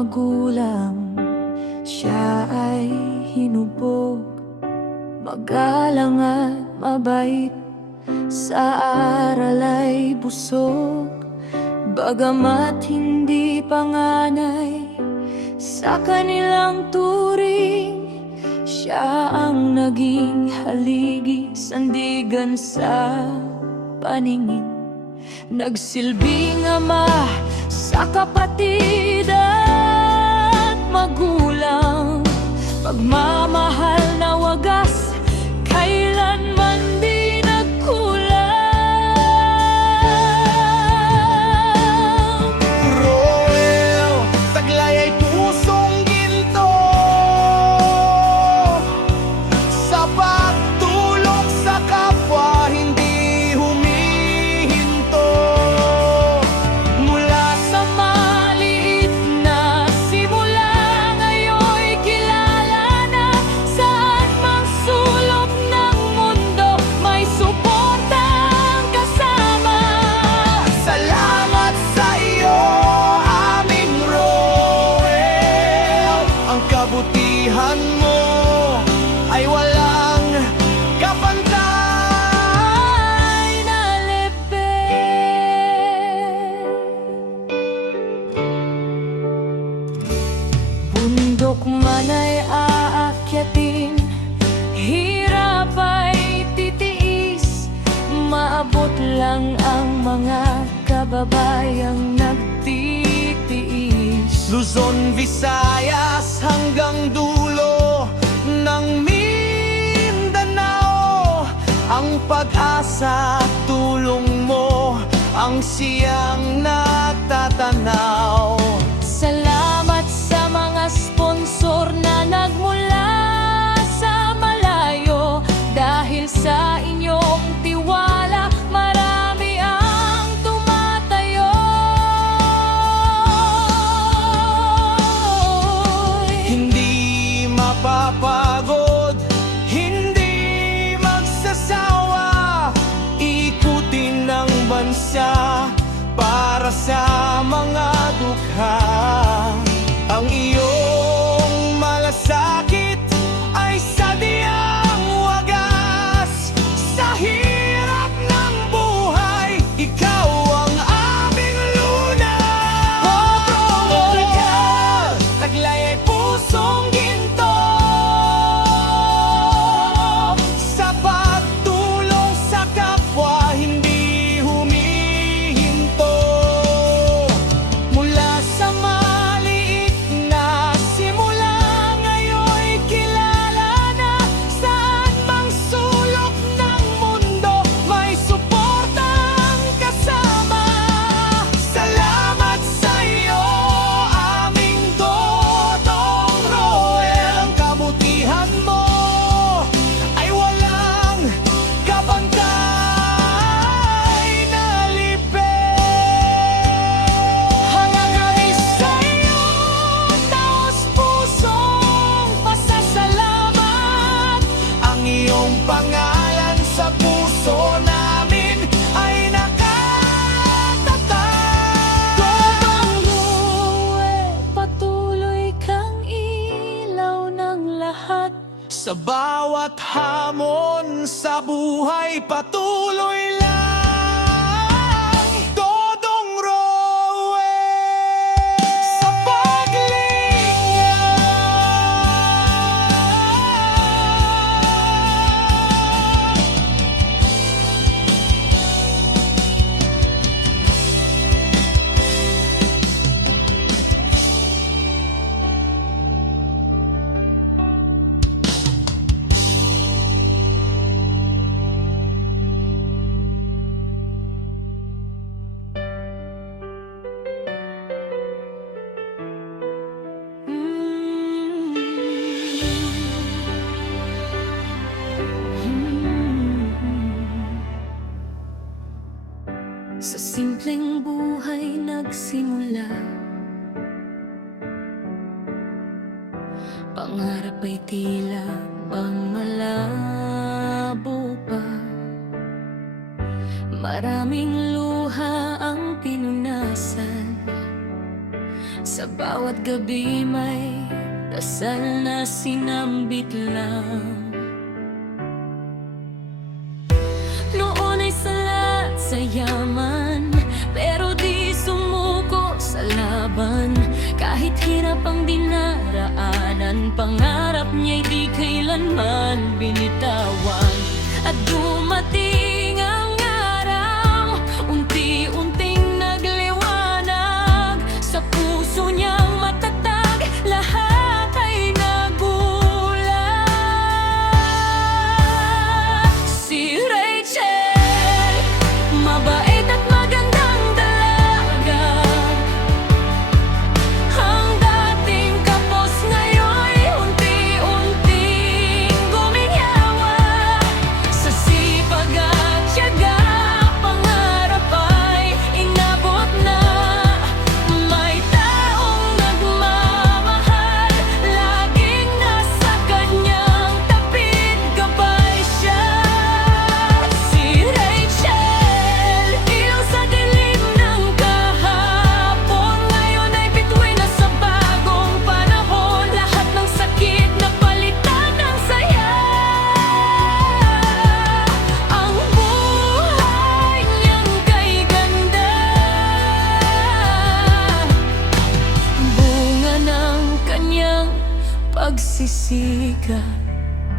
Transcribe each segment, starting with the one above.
magulang. Siya ay hinubog, magalang at mabait, sa aral ay busog. Bagamat hindi panganay sa kanilang turing, siya ang naging haligi, sandigan sa paningin. Nagsilbing ama sa kapatid at magulang, pagmamahal na wagas kailanman di nagkulang. Roel, taglay ay pusong ginto sa pagtulong sa kapwa, hindi humihinto. Mula sa maliit na simula, ngayon'y kilala na. Saan mang sulok ng mundo, may suportang kasama. Salamat sa iyo, aming Roel. Ang kabutihan mo ay walang kapantay. Ay bundok man ay aakyatin, hirap ay titiis, maabot lang ang mga kababayang nagtitiis. Luzon, Visayas hanggang dulo ng Mindanao, ang pag-asa at tulong mo ang siyang nagtatanaw. Salamat sa mga sponsor na nagmula sa malayo. Dahil sa inyong tiwala, marami ang tumatayo. Hindi mapapagod, hindi magsasawa, ikutin ng bansa para sa mga dukha. Ang iyong malasakit ay sadyang wagas sa hirap ng buhay. Ikaw ang aming lunas. Roel, taglay ay pusong ginto sa pagtulong sa kapwa, hindi humihinto. Mula sa maliit na simula, ngayon'y kilala na. Saan mang sulok ng mundo, may suportang kasama. Salamat sa iyo, aming Dodong Roel. Ang kabutihan mo ay walang kabantay na hanggang kami sa'yo, taos-pusong pasasalamat. Ang iyong pangalan sa puso namin ay nakatatag. Dodong Roel, patuloy kang ilaw ng lahat. Sa bawat hamon sa buhay, patuloy lang, Dodong Roel, sa paglinga. Sa simpleng buhay nagsimula, pangarap ay tila bang malabo pa. Maraming luha ang pinunasan, Sa bawat gabi may dasal na sinambit lang. Noon ay salat sa yaman, pero di sumuko sa laban. Kahit hirap ang dinaraanan, pangarap niya'y di kailanman binitawan. At dumating ang araw, unti-unting nagliwanag. Sa puso niyang matatag, lahat ay nagulat. Si Rachel, mabait at magandang dalaga. Ang dating kapos ngayon'y unti-unting guminhawa. Sa sipag at tiyaga, pangarap ay inabot na. May taong nagmamahal, laging nasa kanyang tapit, gabay siya. Si Rachel, ilaw sa dilim ng kahapon, ngayon ay bituin na sa bagong panahon. Lahat ng sakit napalitan ng saya. Ang buhay niyang kay ganda, bunga ng kanyang pagsisika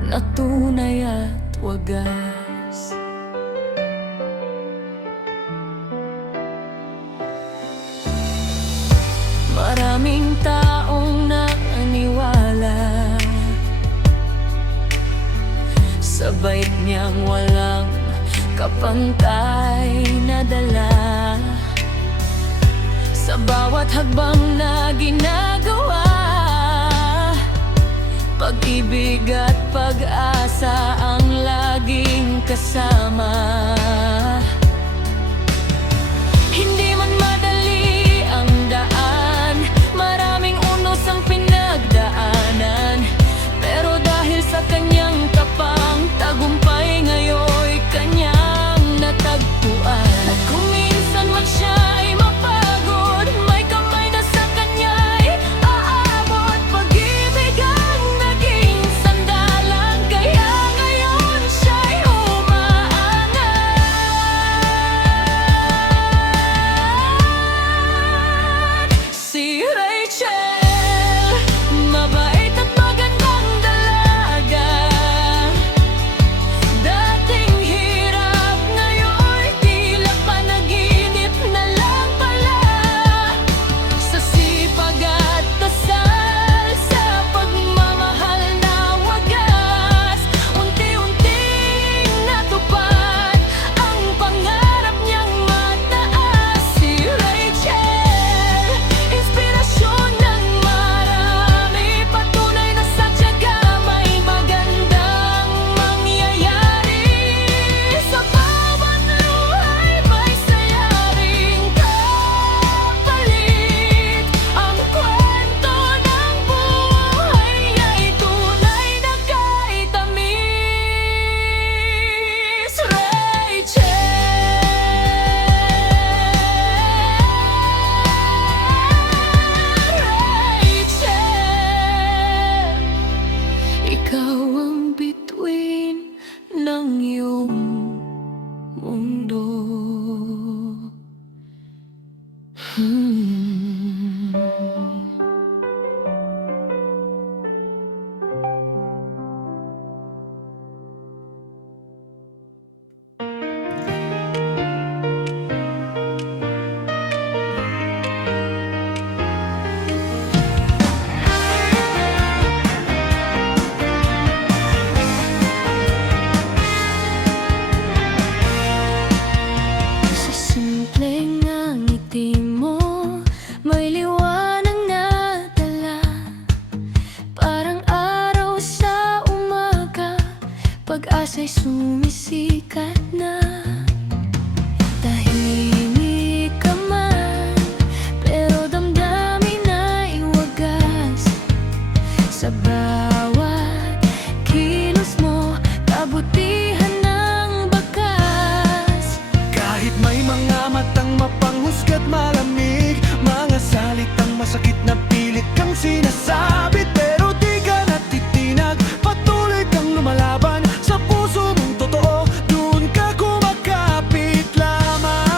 na tunay at wagas. Maraming taong naniwala sa bait niyang walang kapantay na dala. Sa bawat hagbang na ginagawa, pag-ibig at pag-asa ang laging kasama. Hindi man madali ang daan, maraming unos ang pinagdaanan, pero dahil sa kanyang tapang, tagumpay ngayon'y kanyang natagpuan. At kung minsan man siya ay mapagod, may kamay na sa kanya'y aabot. Pag-ibig ang naging sandalan, kaya ngayon siya'y umaangat. Si Rachel, mabait at magandang dalaga. Dating hirap, ngayon'y tila panaginip na lang pala. Sa sipag at dasal, sa pagmamahal na wagas, unti-unting natupad ang pangarap niyang mataas. Si Rachel, inspirasyon ng marami, patunay na sa tiyaga may magandang mangyayari. Sa bawat luhay may sayaring kapalit. Ang kwento ng buhay ay tunay na kahit tamis. Rachel, ikaw ang bituin ng iyong mundo. Sa simpleng ngiti mo, may liwanag na dala. Parang araw sa umaga, pag-asa'y sumisikat na. Tahimik ka man, pero damdamin ay wagas. Sa bawat kilos mo, kabutihan ng bakas. Kahit may mga matang mapanghusga't malamig, mga salitang masakit mong sinasabi pero di ka natitinag. Patuloy kang lumalaban sa puso mong totoo, doon ka kumakapit lamang.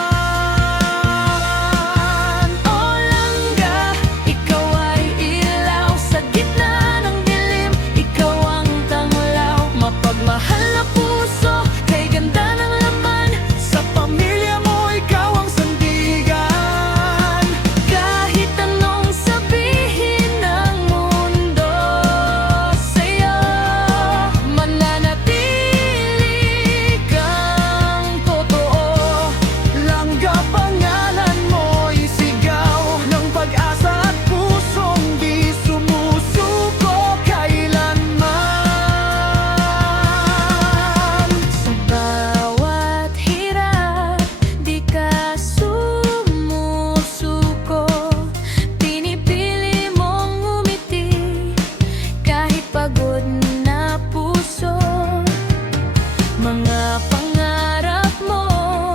O langga, ikaw ay ilaw sa gitna ng dilim. Ikaw ang tanglaw, mapagmahal na puso, kay ganda ng laman. Sa pamilya mo, ikaw ang sandigan. Kahit anong sabihin ng mundo sa'yo, mananatili kang totoo. Langga, pangalan mo'y sigaw ng pag-asa at pusong di sumusuko kailanman. Sa bawat hirap, di ka sumusuko. Pinipili mong umiti kahit pagod na puso. Mga pangarap mo,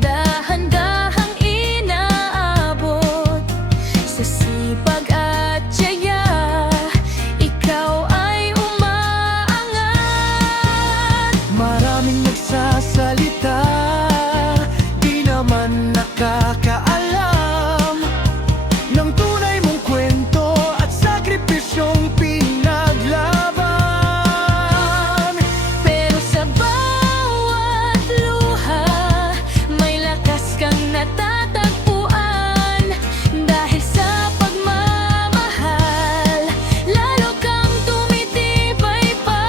dahan-dahang inaabot. Sa sipag at tiyaga, ikaw ay umaangat. Maraming nagsasalita, di naman nakakaalam ng tunay mong kwento at sakripisyong pinaglaban. Pero sa bawat luha, may lakas kang natatagpuan. Dahil sa pagmamahal, lalo kang tumitibay pa.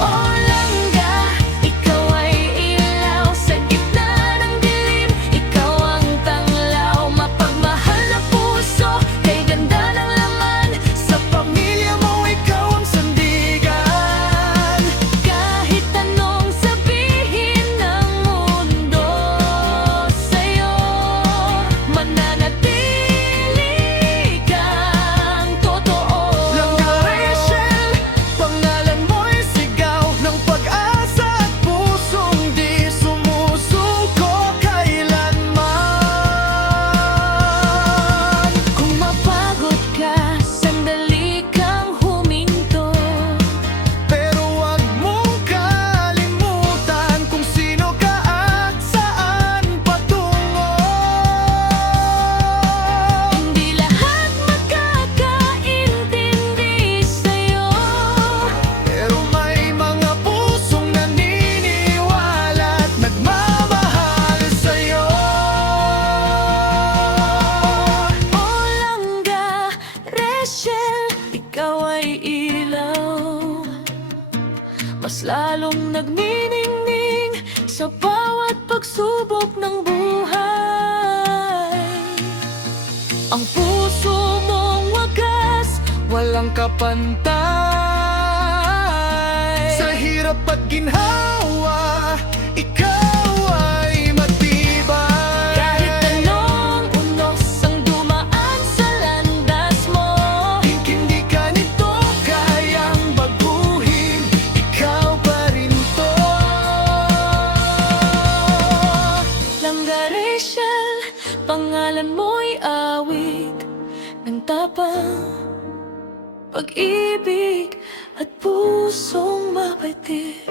O langga, ikaw ay ilaw sa gitna ng dilim. Ikaw ang tanglaw, mapagmahal na puso, kay ganda ng laman. Sa pamilya mo, ikaw ang sandigan. Kahit anong sabihin ng mundo sa'yo, mananatili kang totoo. Langga Rachel, pangalan mo'y sigaw ng pag-asa at pusong di sumusuko kailanman. Kung mapagod ka, sandali kang huminto. Pero wag mong kalimutan kung sino ka at saan patungo. Hindi lahat magkakaintindi sa'yo. Pero may mga pusong naniniwala at nagmamahal sa'yo. O langga, Rachel, ikaw ay ilaw. Mas lalong nagniningning sa bawat pagsubok ng buhay. Ang puso mong wagas, Walang kapantay. Sa hirap at ginhawa, ikaw ay matibay. kahit anong unos ang dumaan sa landas mo. Hindi ka nito kayang baguhin, ikaw pa rin to. Langga Rachel, pangalan mo'y awit ng tapang, pag-ibig at pusong mapatid.